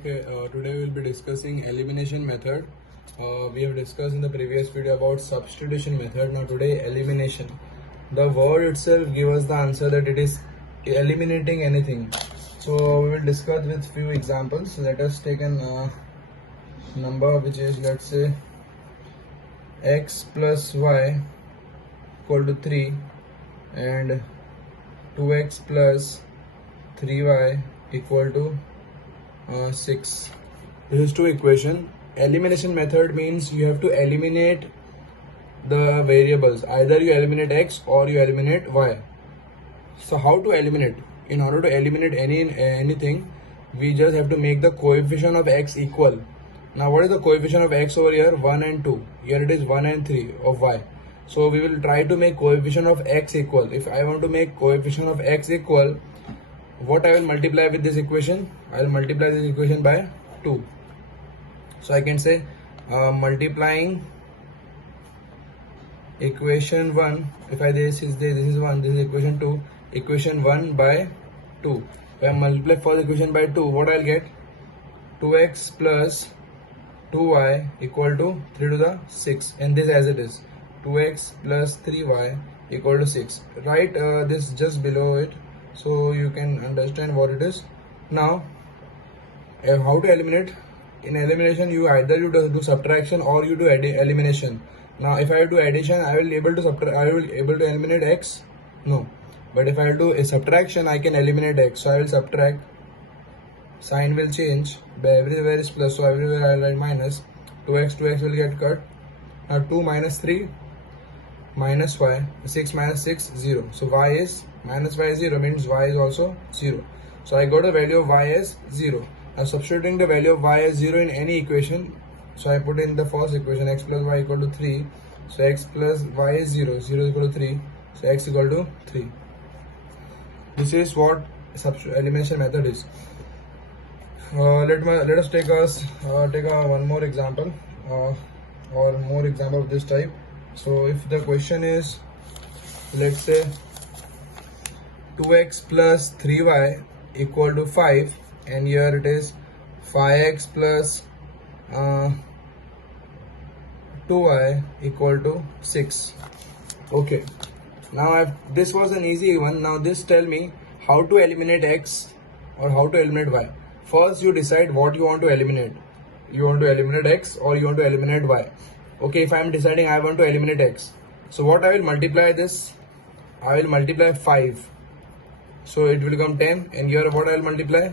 Today we will be discussing elimination method. We have discussed in the previous video about substitution method. Now today elimination. The word itself gives us the answer that it is eliminating anything. So we will discuss with few examples. Let us take a number which is, let's say, x plus y equal to 3 and 2x plus 3y equal to 6. This is two equation. Elimination method means you have to eliminate the variables. Either you eliminate x or you eliminate y. So how to eliminate? In order to eliminate anything, we just have to make the coefficient of x equal. Now what is the coefficient of x over here? 1 and 2. Here it is 1 and 3 of y. So we will try to make coefficient of x equal. If I want to make coefficient of x equal, what I will multiply with this equation? I will multiply this equation by 2. So I can say multiplying equation 1, if this is 1, this is equation 2, equation 1 by 2. If I multiply for the equation by 2, what I'll get? 2x plus 2y equal to 3 to the 6, and this as it is, 2x plus 3y equal to 6. Write this just below it so you can understand what it is. Now how to eliminate? In elimination, you either do subtraction or you do elimination. Now if I do addition, I will able to eliminate x? No. But if I do a subtraction, I can eliminate x. So I will subtract, sign will change, by everywhere is plus, so everywhere I will write minus. 2x will get cut. Now 2 minus 3 minus y, 6 minus 6, 0. So y is minus y is 0, means y is also 0. So I got a value of y as 0. Now substituting the value of y as 0 in any equation, so I put in the first equation, x plus y equal to 3. So x plus y is 0, 0 is equal to 3. So x equal to 3. This is what elimination method is. Let us take one more example or more example of this type. So if the question is, let's say 2x plus 3y equal to 5, and here it is 5x plus 2y equal to 6. Okay, now this was an easy one. Now this tell me how to eliminate x or how to eliminate y. First you decide what you want to eliminate. You want to eliminate x or you want to eliminate y. Okay, if I am deciding I want to eliminate x, so what I will multiply this? I will multiply 5, so it will become 10, and here what I will multiply?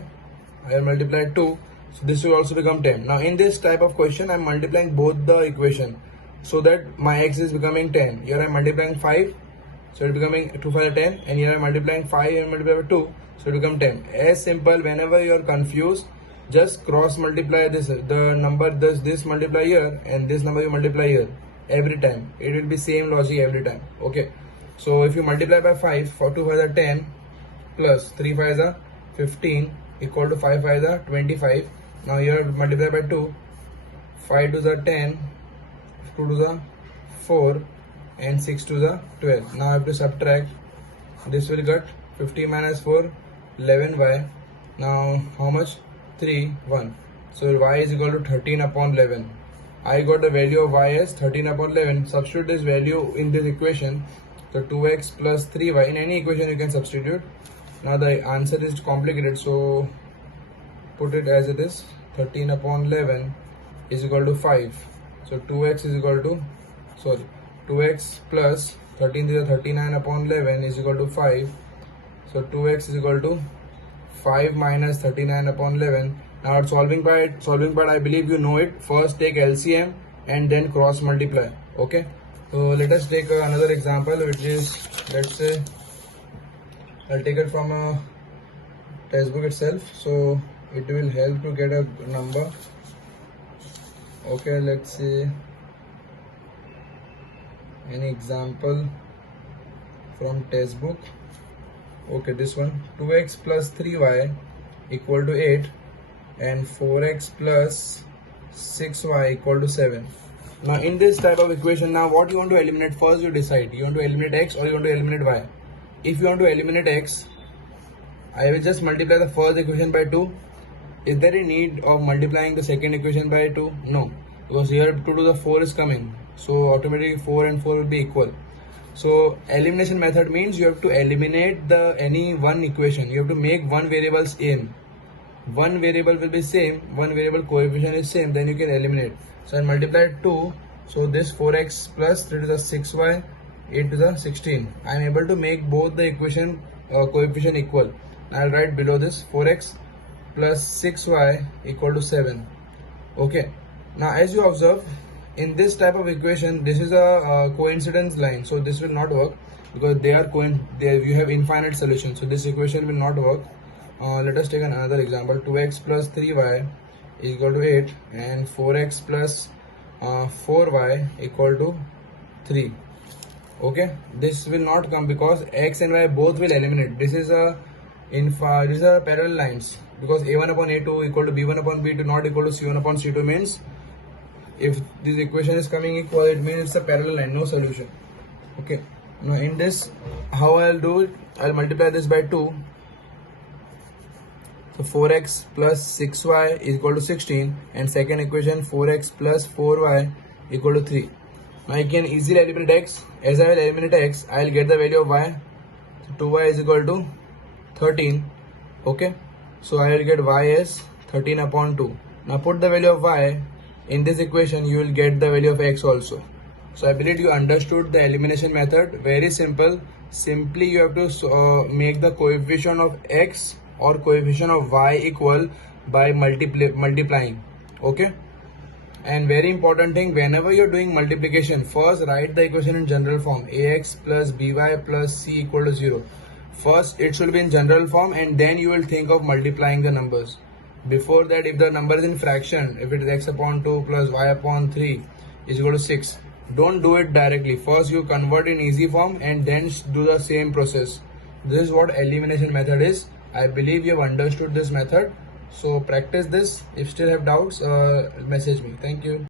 I will multiply 2, so this will also become 10. Now in this type of question, I am multiplying both the equation, so that my x is becoming 10. Here I am multiplying 5, so it is becoming 2 5 10, and here I am multiplying 5 and multiply by 2, so it will become 10. As simple. Whenever you are confused, just cross multiply this, the number this multiply here and this number you multiply here. Every time it will be same logic every time. Okay, so if you multiply by 5, for 2 5 are 10 plus 3 5 are 15 equal to 5 5 are 25. Now here multiply by 2, 5 to the 10, 2 to the 4, and 6 to the 12. Now I have to subtract. This will get 15 minus 4, 11y. Now how much? 3 1. So y is equal to 13 upon 11. I got the value of y as 13 upon 11. Substitute this value in this equation. So 2x plus 3y, in any equation you can substitute. Now the answer is complicated, so put it as it is. 13 upon 11 is equal to 5. So 2x is equal to 2x plus 13 to the 39 upon 11 is equal to 5. So 2x is equal to 5 minus 39 upon 11. Now solving part, I believe you know it. First take LCM and then cross multiply. Okay, so let us take another example, which is, let's say, I'll take it from a textbook itself, so it will help to get a number. Okay, let's see any example from textbook. Okay, this one, 2x plus 3y equal to 8 and 4x plus 6y equal to 7. Now in this type of equation, now what you want to eliminate? First you decide, you want to eliminate x or you want to eliminate y. If you want to eliminate x, I will just multiply the first equation by 2 Is there a need of multiplying the second equation by 2? No, because here 2 to the 4 is coming, so automatically 4 and 4 will be equal. So elimination method means you have to eliminate the any one equation. You have to make one variable same. One variable will be same, one variable coefficient is same, then you can eliminate. So I multiply 2, so this 4x plus 3 to the 6y, 8 to the 16. I am able to make both the equation coefficient equal. I'll write below this 4x plus 6y equal to 7. Okay, now as you observe, in this type of equation, this is a coincidence line, so this will not work because you have infinite solutions, so this equation will not work. Let us take another example. 2x plus 3y is equal to 8 and 4x plus 4y equal to 3. Okay, this will not come because x and y both will eliminate. This is these are parallel lines, because a1 upon a2 equal to b1 upon b2 not equal to c1 upon c2 means if this equation is coming equal, it means it's a parallel line, no solution. Okay, now in this, how I'll do it, I'll multiply this by 2. So 4x plus 6y is equal to 16, and second equation 4x plus 4y equal to 3. Now I can easily eliminate x. As I will eliminate x, I will get the value of y. So 2y is equal to 13. Okay, so I will get y as 13 upon 2. Now put the value of y in this equation, you will get the value of x also. So I believe you understood the elimination method. Very simple. Simply you have to make the coefficient of x or coefficient of y equal by multiplying. Okay, and very important thing, whenever you're doing multiplication, first write the equation in general form. Ax plus by plus c equal to 0. First it should be in general form, and then you will think of multiplying the numbers. Before that, if the number is in fraction, if it is x upon 2 plus y upon 3 is equal to 6, don't do it directly. First you convert in easy form and then do the same process. This is what elimination method is. I believe you have understood this method. So practice this. If still have doubts, message me. Thank you.